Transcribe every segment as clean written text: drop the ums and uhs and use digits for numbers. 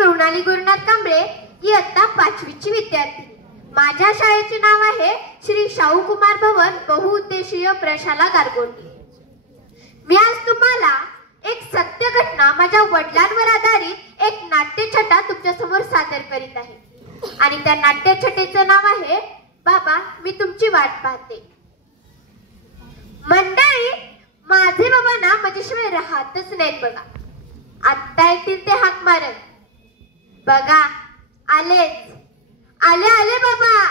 मृणाली गुरुनाथ कांबळे, इयत्ता 5वीची विद्यार्थी। माझ्या शाळेचे नाव आहे श्री शाहू कुमार भवन बहुउद्देशीय प्रशाला गारगोटी। मी आज तुम्हाला एक सत्य घटना, माझ्या वडिलांवर आधारित एक नाट्यछटा तुमच्या समोर सादर करीत आहे आणि त्या नाट्यछटेचे नाव आहे बाबा मी तुमची वाट पाहते। मंडळी, माझे बाबा ना माझ्याशिवाय राहतच नाहीत बघा। आत्ता येतील ते हाक मारत, बघा आलेच, आले आले बाबा,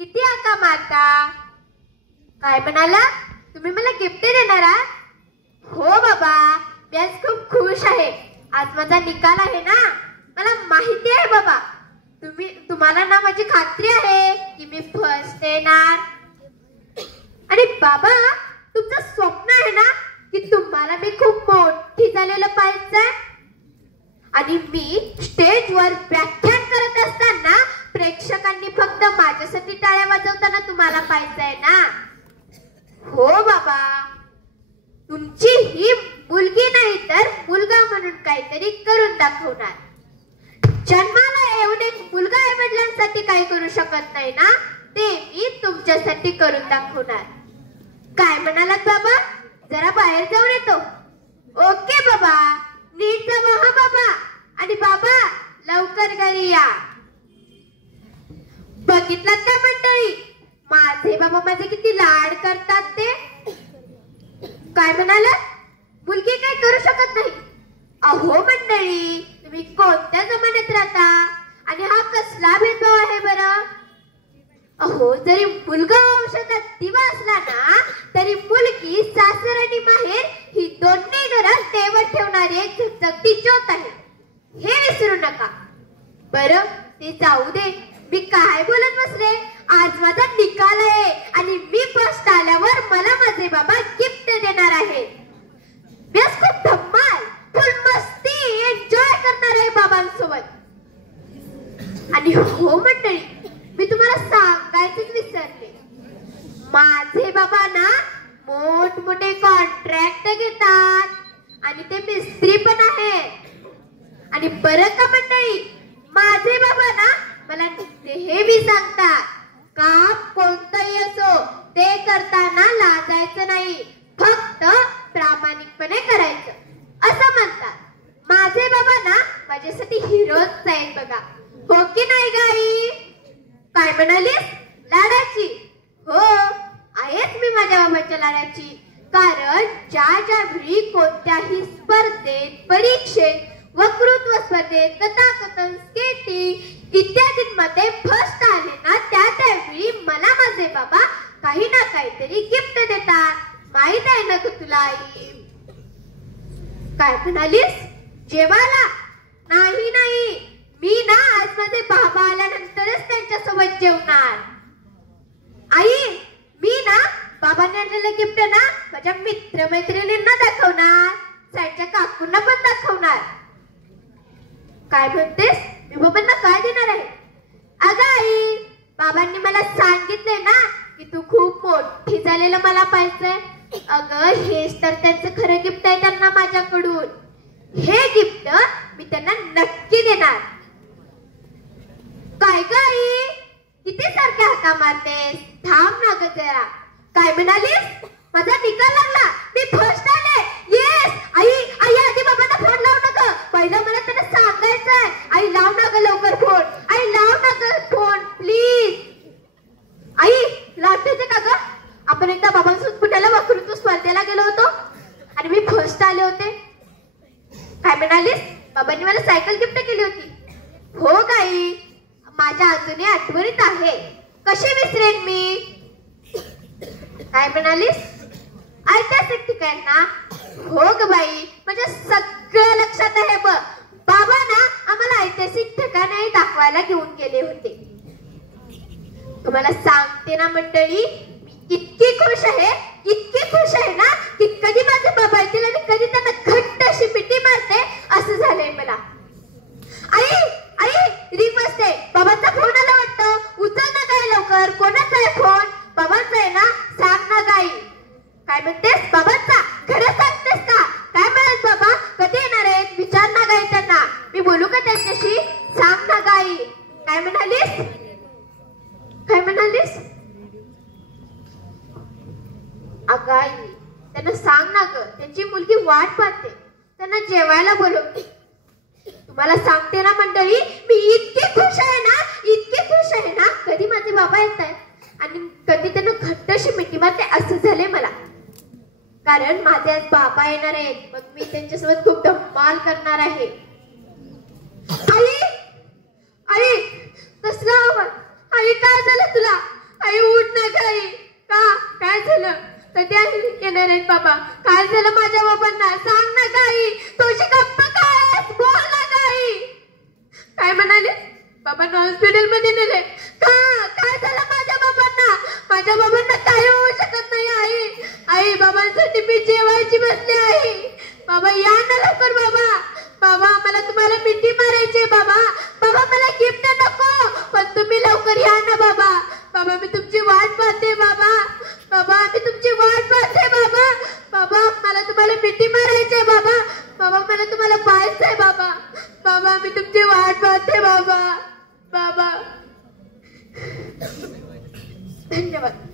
किती हाका मारता? काय म्हणाला, तुम्ही मला गिफ्ट देणार आहात? हो बाबा, मी आज खूप खुश आहे। आज माझा निकाल आहे ना, मला माहिती आहे बाबा, तुम्हाला ना माझी खात्री आहे की मी फर्स्ट येणार। आणि बाबा, तुमचं स्वप्न आहे ना की तुम्हाला मी खूप मोठी झालेलं पाहिजे आणि मी स्टेजवर व्याख्यान करत असताना प्रेक्षकांनी फक्त माझ्यासाठी टाळ्या वाजवताना तुम्हाला पाहिजे ना? हो बाबा, तुमची ही मुलगी नाही तर मुलगा म्हणून काहीतरी करून दाखवणार। जन्माला येऊन एक मुलगा आई वडिलांसाठी काही करू शकत नाही ना, ते मी तुमच्यासाठी करून दाखवणार। काय म्हणालात बाबा? जरा बाहेर जाऊन येतो। ओके बाबा, नीट जावा हा बाबा, आणि बाबा लवकर घरी या। बघितलात का मंडळी, माझे बाबा माझे किती लाड करतात ते? काय म्हणालात? मुलगी काय करू शकत नाही? अहो मंडळी, तुम्ही कोणत्या जमान्यात राहता आणि हा कसला भेदभाव आहे बरं? अहो, जरी मुलगा औषधात दिवा असला ना, तरी मुलगी सासर आणि माहेर ही दोन्ही घरात देवत ठेवणारी एक झगझगती ज्योत आहे, हे विसरू नका। बरं, ते जाऊ दे, मी काय बोलत बसले? आज माझा निकाल आहे आणि मी फर्स्ट आल्यावर मला माझे बाबा गिफ्ट देणार आहे। मी आज खूप धम्माल, फुल मस्ती, एन्जॉय करणार आहे बाबांसोबत। आणि हो मंडळी, मी तुम्हाला सांगायचंच विसरले, माझे बाबा ना मोठमोठे कॉन्ट्रॅक्ट घेतात आणि ते मिस्त्री पण आहेत। आणि बरं का मंडळी, माझे बाबा ना मला नेहमी सांगतात, काम कोणतंही असो ते करताना लाजायचं नाही, फक्त प्रामाणिकपणे करायचं, असं म्हणतात। माझे बाबा ना माझ्यासाठी हिरोच आहेत बघा, हो की नाही गाई? काय म्हणालीस? लाडाची? हो, आहेच मी माझ्या बाबाच्या लाडाची, कारण ज्या वेळी कोणत्याही स्पर्धेत, परीक्षेत, वक्तृत्व स्पर्धेत, कथाकथन, स्केटिंग इत्यादींमध्ये फर्स्ट आले ना, त्यावेळी मला माझे बाबा काही ना काहीतरी गिफ्ट देतात। माहित आहे ना तुला आई? काय म्हणालीस? जेवायला? नाही नाही, मी ना आज माझे बाबा आल्यानंतरच त्यांच्यासोबत जेवणार। आई, मी ना बाबांनी आणलेलं गिफ्ट ना माझ्या मित्रमैत्रिणींना दाखवणार, साईडच्या काकूंना पण दाखवणार। काय म्हणतेस? मी बाबांना काय देणार आहे? अगं आई, बाबांनी मला सांगितलंय ना की तू खूप मोठी झालेलं मला पाहिजे। अगं, हेच तर त्यांचं खरं गिफ्ट आहे त्यांना माझ्याकडून। हे गिफ्ट मी त्यांना नक्की देणार। काय ग आई, किती सारख्या हाका मारतेस? थांब ना ग जरा। काय म्हणालीस? माझा निकाल लागला, मी फर्स्ट आले। येस आई, आई आधी बाबांना फोन लाव ना ग, पहिलं मला त्यांना सांगायचंय। आई लाव ना ग लवकर फोन, आई लाव ना ग फोन प्लीज। आई, तुला आठवते का ग, आपण एकदा बाबांसोबत पुण्याला वक्तृत्व स्पर्धेला गेलो होतो आणि मी फर्स्ट आले होते? काय म्हणालीस? बाबांनी मला सायकल गिफ्ट केली होती। हो गाई, माझ्या अजूनही आठवणीत आहे, कशी विसरेन मी? काय म्हणालीस? ऐतिहासिक ठिकाण ना? हो ग बाई, माझ्या सगळं लक्षात आहे बघ। बाबा ना आम्हाला ऐतिहासिक ठिकाणे दाखवायला घेऊन गेले होते। तुम्हाला सांगते ना मंडळी, मी इतकी खुश आहे, इतकी खुश आहे ना की कधी माझे बाबा येतील आणि कधी त्यांना घट्ट अशी मिठी मारते असं झालंय मला। आई, आई रिंग वाजते, बाबांचा फोन आला वाटतं, उचल ना गाई लवकर। कोणाचा आहे फोन? बाबांचा आहे ना? सांग ना गाई। काय म्हणतेस? बाबांचा? खरं सांगतेस का? काय म्हणत बाबा? कधी येणार आहेत? विचार ना गाई त्यांना, मी बोलू का त्यांच्याशी? तुम्हाला सांगते ना मंडळी, मी इतकी खुश आहे ना, इतकी खुश आहे ना. कधी माझे बाबा येत आहेत आणि कधी त्यांना घट्टशी मिठी मारते असं झाले मला. कारण माझे आज बाबा येणार आहेत, मग मी त्यांच्यासोबत खूप धमाल करणार आहे. आई, आई, कसला आवाज? आई, काय झालं तुला? आई, उठ ना ग आई. का? काय झालं? कधी येणार आहेत बाबा? काय झालं माझ्या बाबांना? सांग ना ग आई. तुझी गप्प काय? बोल ना ग आई. काय म्हणाले? बाबांना हॉस्पिटल मध्ये नेले का? काय झालं माझ्या बाबांना? माझ्या बाबांना काही होऊ शकत नाही आई. आई, बाबांसाठी मी जेवायची बसली आहे. बाबा या ना लवकर बाबा. बाबा, मला तुम्हाला मिठी मारायची बाबा. बाबा, मला गिफ्ट नको, पण तुम्ही लवकर या ना बाबा. बाबा, मी तुमची वाट पाहते बाबा. बाबा, मी तुमची वाट पाहते बाबा. बाबा, मला तुम्हाला मिठी मारायची बाबा. बाबा, मला तुम्हाला पाहायचंय बाबा. बाबा, मी तुमची वाट पाहते बाबा. बाबा, धन्यवाद.